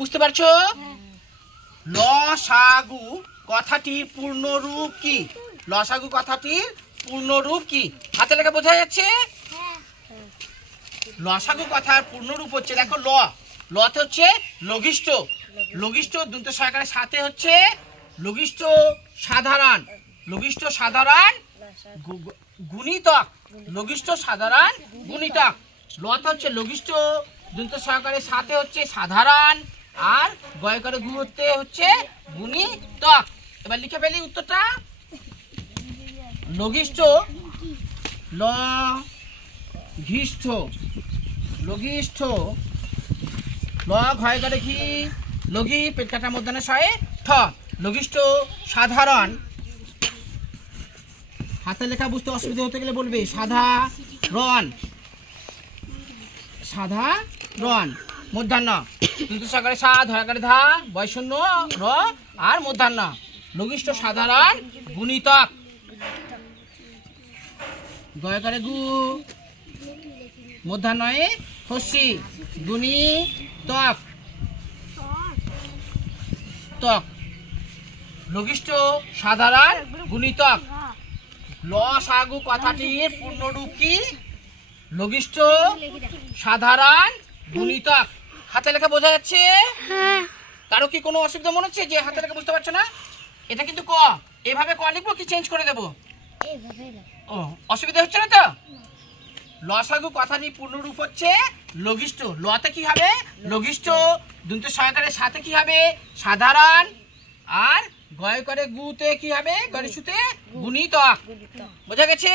বুঝতে পারছো? লসাগু কথাটির পূর্ণরূপ কি? লসাগু কথাটির পূর্ণরূপ কি? হাতে লেখা বোঝা যাচ্ছে? লসাগু কথার পূর্ণরূপ হচ্ছে, দেখো লতে হচ্ছে লঘিষ্ঠ, লঘিষ্ঠ দন্ত সহকারে সাথে হচ্ছে লঘিষ্ঠ সাধারণ, লঘিষ্ঠ সাধারণ গুণিতক, লঘিষ্ঠ সাধারণ গুণিতক। লতে হচ্ছে লঘিষ্ঠ দন্ত সহকারে সাথে হচ্ছে সাধারণ, আর গয় করে গুতে হচ্ছে গুণিতক। এবার লিখে ফেলি উত্তরটা। লঘিষ্ঠ লঘিষ্ঠ লঘিষ্ঠ ল ঘয় করে কি? লঘি পেট কাটা মধ্যাহ্ন শয়ে ঠ। লঘিষ্ঠ সাধারণ, হাতে লেখা বুঝতে অসুবিধা হতে গেলে বলবে সাধারণ, সাধারণ মধ্যাহ্ন কিন্তু সকালে সা ধরাকারে ধা বয় শূন্য র আর মধ্যাহ্ন। লঘিষ্ঠ সাধারণ গুণিতক, গয়কারে গু মধ্যাহ্নয়ে হস্যি গুণিতক তক। লঘিষ্ঠ সাধারণ গুণিতক। লসাগু কথাটির পূর্ণরূপ কি? লঘিষ্ঠ সাধারণ গুণিতক। হাতে লেখা বোঝা যাচ্ছে? কারো কি কোনো অসুবিধা মনে হচ্ছে যে হাতে লেখা বুঝতে পারছো না? এটা কিন্তু ক, এভাবে ক লিখবো কি চেঞ্জ করে দেবো? ও, অসুবিধা হচ্ছে না তো? লসাগু কথাটির পূর্ণরূপ হচ্ছে লঘিষ্ঠ। লতে কি হবে? লঘিষ্ঠ দন্ত সহকারে সাথে কি হবে? সাধারণ, আর গয় করে গুতে কি হবে? গয় সুতে গুণিতক। বোঝা গেছে?